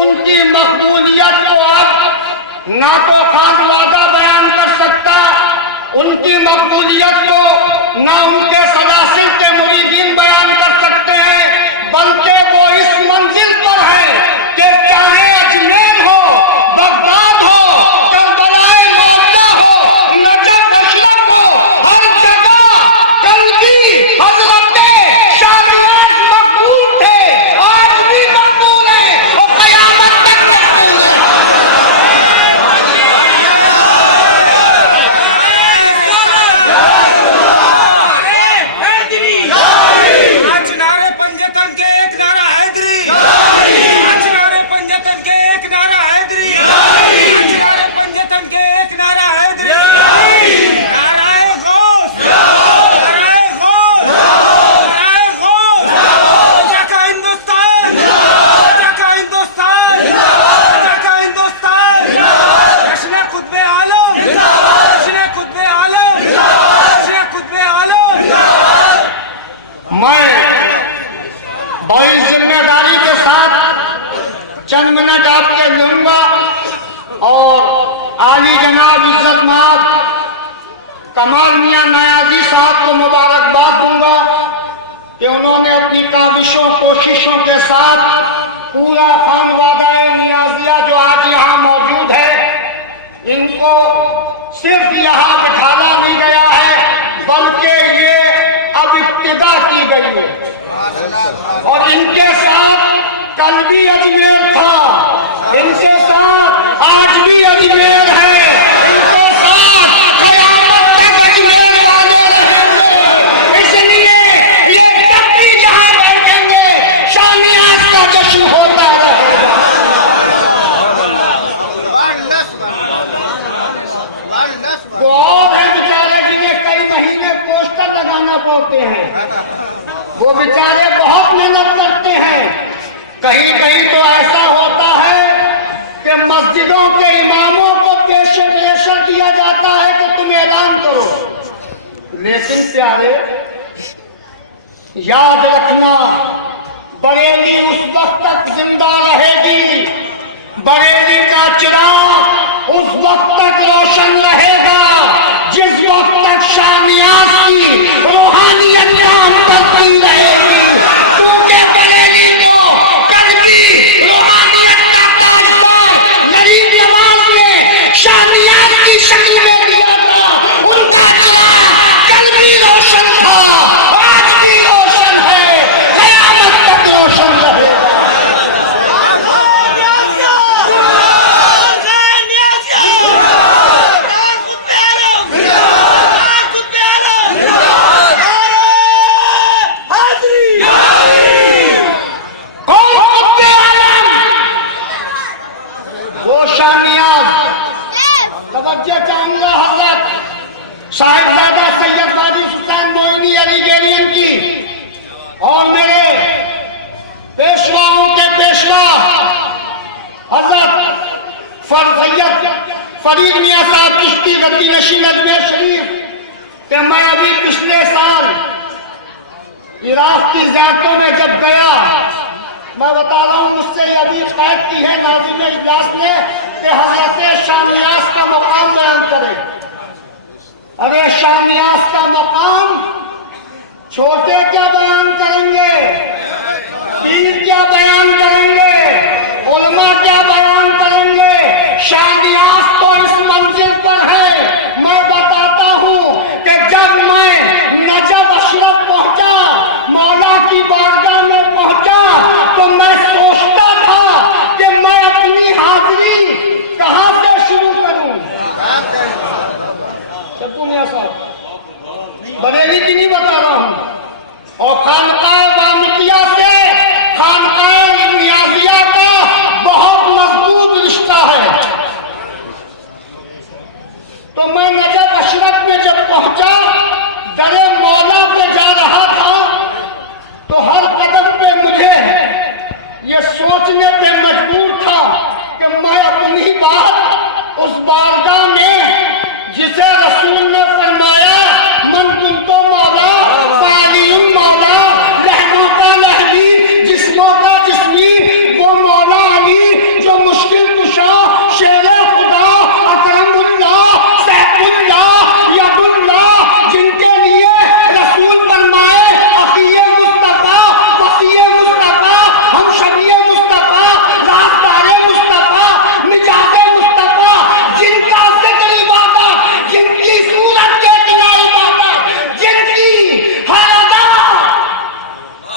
उनकी मकबूलियत को अब ना तो खानवादा बयान कर सकता, उनकी मकबूलियत को ना उनके सलासिल के मुरीदीन बयान कर सकते हैं, बल्कि वो इस मंजिल पर है कि चाहे अजमेर हो, बगदाद हो, करबलाए मौला हो, नजफ अशरफ हो, हर जगह कल्बी हजरत शाहनवाज मकबूल थे, आज भी मकबूल है और क़यामत तक मकबूल चंद मिनट आपके लूंगा और आली जनाब इज्जत माब कमाल मियां नयाजी साहब को मुबारकबाद दूंगा कि उन्होंने अपनी काविशों कोशिशों के साथ पूरा खानवादा नियाजिया जो आज यहाँ मौजूद है, इनको सिर्फ यहाँ बिठाना नहीं गया है, बल्कि ये अब इब्तिदा की गई है और इनके साथ कल भी अजमेर था, इनके साथ आज भी अजमेर है, इनके साथ क़यामत तक अजमेर वाले रहेंगे। इसलिए ये जब भी जहां बैठेंगे शानियाज का जश्न होता रहेगा। वो और है बेचारे जिन्हें कई महीने पोस्टर लगाना पड़ते हैं, वो बेचारे बहुत मेहनत करते हैं। कहीं कहीं तो ऐसा होता है कि मस्जिदों के इमामों को प्रेशर दिया जाता है कि तुम ऐलान करो, लेकिन प्यारे याद रखना, बरेली उस वक्त तक जिंदा रहेगी, बरेली का चिराग उस वक्त तक रोशन रहेगा जिस वक्त तक शानियाज की रूहानियत काम करती रहेगी। शानियाज की शक्ल में दिया था, उनका चिराग कल भी रोशन था, आज भी रोशन है, क़यामत तक रोशन रहेगा। वो शानियाज तवज्जो चाहूंगा हजरत साहिबजादा सैयद काजी हुसैन मोइनी अली गेरियन की और मेरे पेशवाओं के पेशवा हजरत सैयद फरीद मियां साहब चिश्ती गद्दी नशीन अजमेर शरीफ कि मैं अभी पिछले साल इराक की ज़ियारतों में जब गया, मैं बता रहा हूँ मुझसे अभी कैद की है नाज़िम इजलास ने कि हज़रत शानियाज का मकाम बयान करें। अरे शानियाज का मकाम छोटे क्या बयान करेंगे, पीर क्या बयान करेंगे, उलमा क्या बयान करेंगे, शानियाज तो इस मंजिल पर है। मैं बताता हूँ कि जब मैं नजफ अशरफ पहुंचा, मौला की बारगाह में पहुंचा, तो मैं सोचता था कि मैं अपनी हाजिरी कहां से शुरू करूं। चप्पू मियां साहब बरेली की नहीं बता रहा हूं, और खानकाए वामिकिया से खानकाए नियाजिया का बहुत मजबूत रिश्ता है। तो मैं नजफ अशरफ में जब पहुंचा, दरे मौला पे जा रहा था, तो हर कदम पे मुझे ये सोचने पे मजबूर था कि मैं अपनी बात उस बारगाह में जिसे रसूल ने फरमाया मन कुन तो मौला पालियुम मौला रहमों का लहदी जिस्मों का जिस्मी, वो मौला अली दिल कुशा शेरे खुदा अकरमुल्लाह सैफुल्लाह यदुल्लाह जिनके लिए रसूल फरमाए अखिये मुस्तफा वसीये मुस्तफा हम शबीए मुस्तफा राज़दारे मुस्तफा मिजाजे मुस्तफा जिनका जिक्र इबादत जिनकी सूरत के बिना इबादत जिनकी हर अदा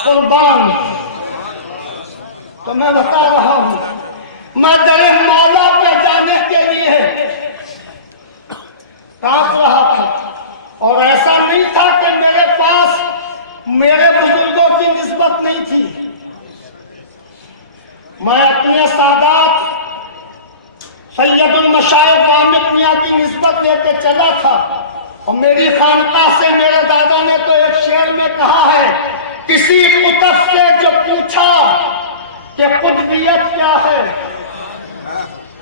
कुर्बान। तो मैं बता रहा हूं मैं दरे मौला पे जाने के लिए कांप रहा था और ऐसा नहीं था कि मेरे पास मेरे बुजुर्गों की निस्बत नहीं थी। मैं अपने सादात सैयदुल मशाइख आमिर मियां की निस्बत देके चला था और मेरी खानकाह से मेरे दादा ने तो एक शेर में कहा है, किसी कुतुब से जो पूछा कि कुतुबियत क्या है,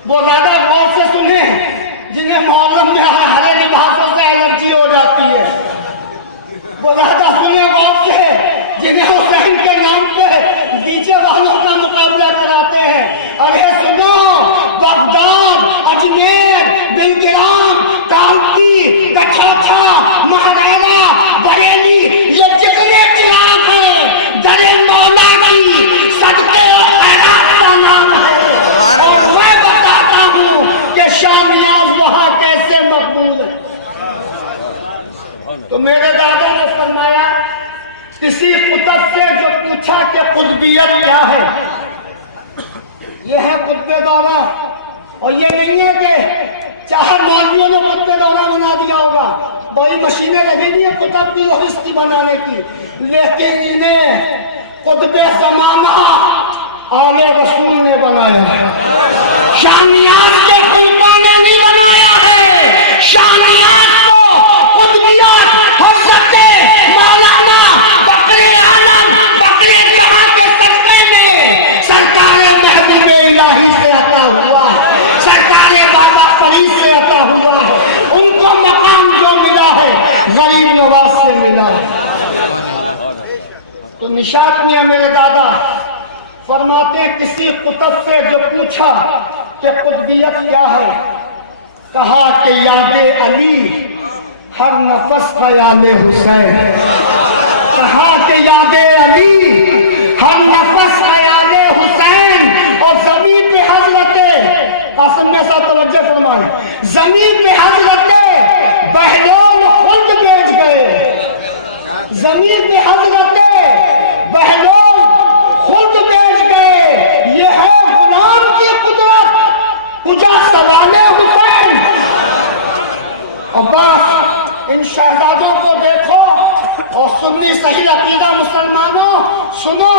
वो ज्यादा गौर से सुने जिन्हें मोहल्लम में हरे लिबासों से एलर्जी हो जाती है, वो ज्यादा सुने गौर से जिन्हें हुसैन के नाम पे डीजे वालों का मुकाबला कराते हैं। अरे सुनो, बगदाद, अजमेर, बिलगिराम, कालकी, गठौथा, महरैना, बरेली, ये जितने चिराग हैं दरे मौला की सदके और खैरात का नाम है। और मैं बताता हूँ कि शामियाज वहां कैसे मकबूल है। तो मेरे दादा ने फरमाया, किसी कुतुब से जो पूछा कि कुतुबियत क्या है, ये है कुतुबे दौरा। और ये नहीं है कि चाहे मौलवियों ने कुतुबे दौरा बना दिया होगा, बड़ी मशीनें लगी हुई है कुतुब की हिस्ट्री बनाने की, लेकिन इन्हें कुतुबे ज़माना आले रसूल ने बनाया है। शानियात के खुलका ने नहीं बनाया है, शानियात को कुतुबियत हज़रत मौलाना बकरी आलम बकरी जहां के तस्बे में सरकार महबूबे इलाही से अता हुआ है, सरकार बाबा फरीद से अता हुआ है। उनको मकाम जो मिला है गरीब नवाज से मिला है। तो निशात मियां मेरे दादा फरमाते, किसी कुतुब से जो पूछा कि कुतुबियत क्या है, कहा कि यादे अली हर नफस ख्याले हुसैन। कहा कि यादे अली हर नफस ख्याले हुसैन। और जमीन पे हजरते कासिम ने साहब तवज्जो फरमाए, जमीन पे हजरते बहलोल खुल्द बेच गए। जमीन पे हजरते बहलोल खुल्द बेच गए। ये है गुलाम की कुदरत, कुजा सवाले हुसैन। और बस इन शहजादों को देखो और सुन्नी सही अकीदा मुसलमानों सुनो,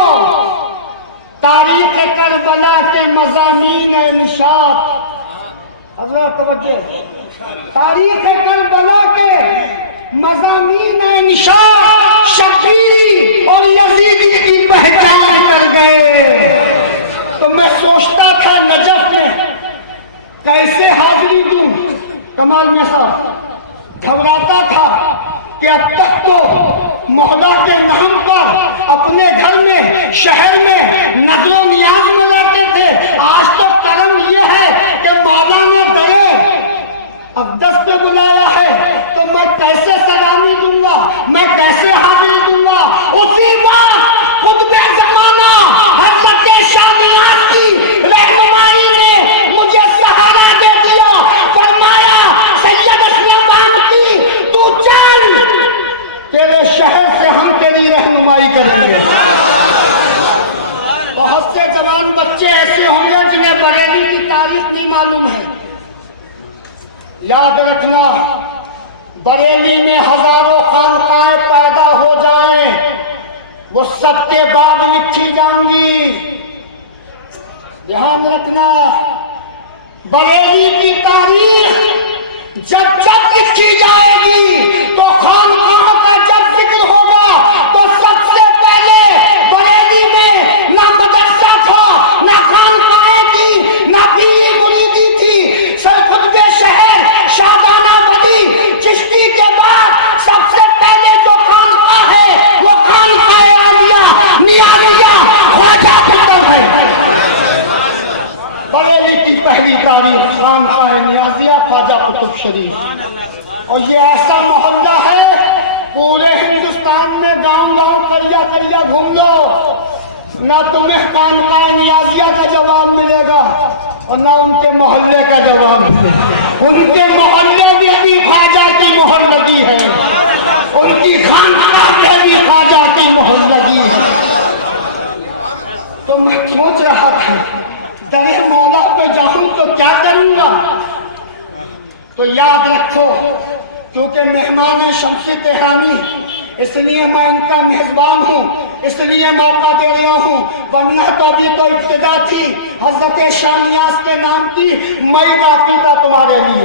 तारीख करबला के मज़ामीन निशात, तारीख करबला के मज़ामीन निशात शकीरी और यजीदी की पहचान कर गए। तो मैं सोचता था नजफ में कैसे हाजिरी दूं, कमाल में साहब घबराता था कि अब तक तो मोहल्ला के नाम पर अपने घर में शहर में नजरो नियाज में रहते थे। आज तो करम ये है कि मौला ने दरे अक़दस पे बुलाया है, तो मैं कैसे सलामी दूंगा, मैं कैसे हाजिरी दूंगा। उसी वक्त खुतबे ज़माना हज़रत शानियात की रहनुमाई ने मुझे सहारा दे दिया। फरमाया, सैयद असलमान की तू चल, तेरे शहर से हम तेरी रहनुमाई करेंगे। बहुत से जवान बच्चे ऐसे होंगे जिन्हें बरेली की तारीख नहीं मालूम है। याद रखना, बरेली में हजारों खानकाएं पैदा हो जाएं, वो सबके बाद लिखी जाएंगी। ध्यान रखना, बरेली की तारीख जब जब लिखी जाएगी तो खानकाहों का जब जिक्र होगा तो सबसे पहले बरेली में ना मदरसा था, ना खानकाएं थी, ना पीर मुरीदी थी। सर खुतबे शहर शाहजाना बदी चिश्ती के बाद सबसे पहले जो खानकाह है वो खानकाह आलिया नियाज़िया ख्वाजा खुतब है। बरेली की शरीफ। और ये ऐसा मोहल्ला है, पूरे हिंदुस्तान में गांव गांव करिया करिया घूम लो, ना तुम्हें खानकाह नियाजिया का जवाब मिलेगा और ना उनके मोहल्ले का जवाब मिलेगा। उनके मोहल्ले में भी ख्वाजा की मोहर लगी है, उनकी खानकाह में भी ख्वाजा की मोहर लगी है। तो मैं सोच रहा था दरे मौला पे जाऊं तो क्या करूंगा। तो याद रखो, क्योंकि मेहमान है शम्स तेहरानी, इसलिए मैं इनका मेजबान हूँ, इसलिए मौका दे रहा हूँ। वरना तो अभी तो इब्तिदा थी हजरत शानियास के नाम की, मई का अकीदा तुम्हारे लिए,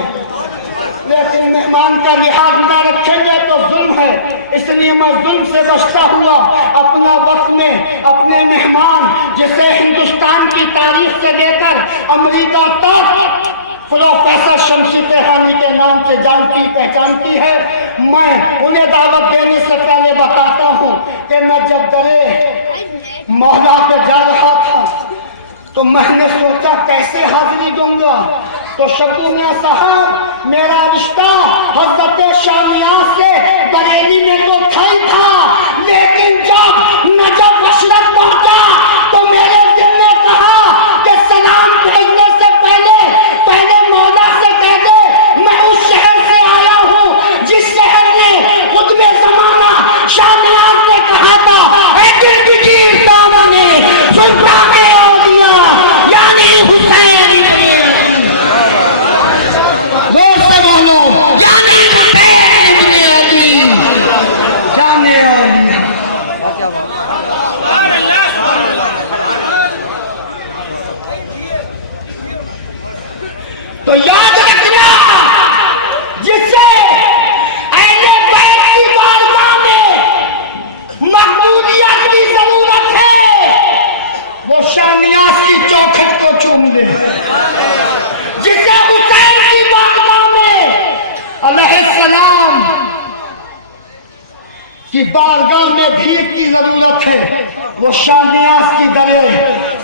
लेकिन मेहमान का लिहाज न रखेंगे तो जुल्म है, इसलिए मैं जुल्म से बचता हुआ अपना वक्त में अपने मेहमान, जिसे हिंदुस्तान की तारीख से लेकर अमेरिका तक प्रोफेसर शम्स तेहरानी के नाम से जानती पहचानती है, मैं उन्हें दावत देने से पहले बताता हूँ कि मैं जब दरे मौला पे जा रहा था तो मैंने सोचा कैसे हाजिरी दूंगा। तो शकू मियां साहब, मेरा रिश्ता हजरत शानियास से बरेली में तो था ही था, लेकिन जब नजफ अशरफ पहुंचा तो मेरे दिल ने कहा कि सलाम भेजने से पहले मौला से कह दे मैं उस शहर से आया हूँ जिस शहर ने खुतबे ज़माना शानियास ने कहा था, ऐ दिल की चीर दामने सुल्तान औलिया यानी हुसैन वो सब लोग यानी हुसैन इब्ने अली यानी औलिया। तो याद रखना, जिससे अहले बैत की बारगाह में मकबूलियत की जरूरत है, वो शानियास की चौखट को चूम ले। जिसे हुसैन की बारगाह में अलैहिस्सलाम की बारगाह में भीड़ की जरूरत है, वो शानियास की दरे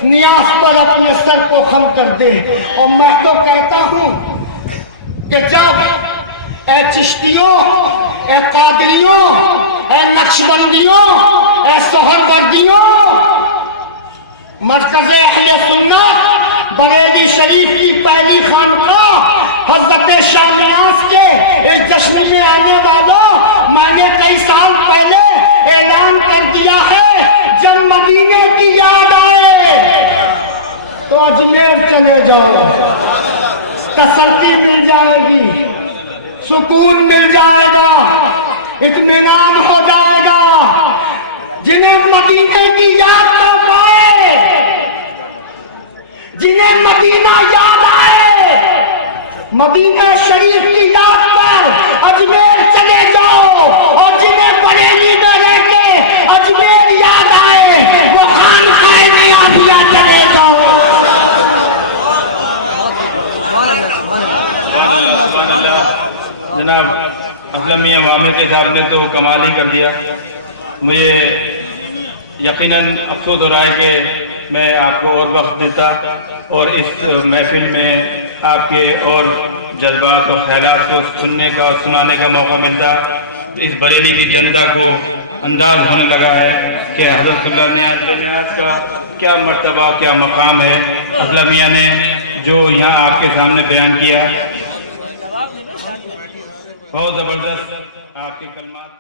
नियाज पर अपने सर को खम कर दे। और मैं तो कहता हूं कि जब ए चिश्तियों, ए कादरियों, ए नक्शबंदियों, ए सोहरवर्दियों, मरकज़े अहले सुन्नत बरेली शरीफ की पहली खानकाह हजरत शानियास के इस जश्न में आने वालों, मैंने कई साल पहले ऐलान कर दिया है, जब मदीने की याद आए तो अजमेर चले जाओ, तसल्ली मिल जाएगी, सुकून मिल जाएगा, इत्मीनान हो जाएगा। जिन्हें मदीने की याद ना पाए, जिन्हें मदीना याद आए, मदीना शरीफ की याद पर अजमेर चले जाओ, और जिन्हें बरेली में रह के अजमेर याद आए वो खानकाह में आदिया चले जाओ। जनाब असलम मियां मामले के साहब ने तो कमाल ही कर दिया। मुझे यकीनन अफसोस हो रहा है कि मैं आपको और वक्त देता और इस महफिल में आपके और जज्बात और ख्यालात को सुनने का और सुनाने का मौका मिलता। इस बरेली की जनता को अंदाज होने लगा है कि हज़रत नियाज़ का क्या मर्तबा, क्या मकाम है। असलम मियां ने जो यहाँ आपके सामने बयान किया, बहुत ज़बरदस्त आपके कलमात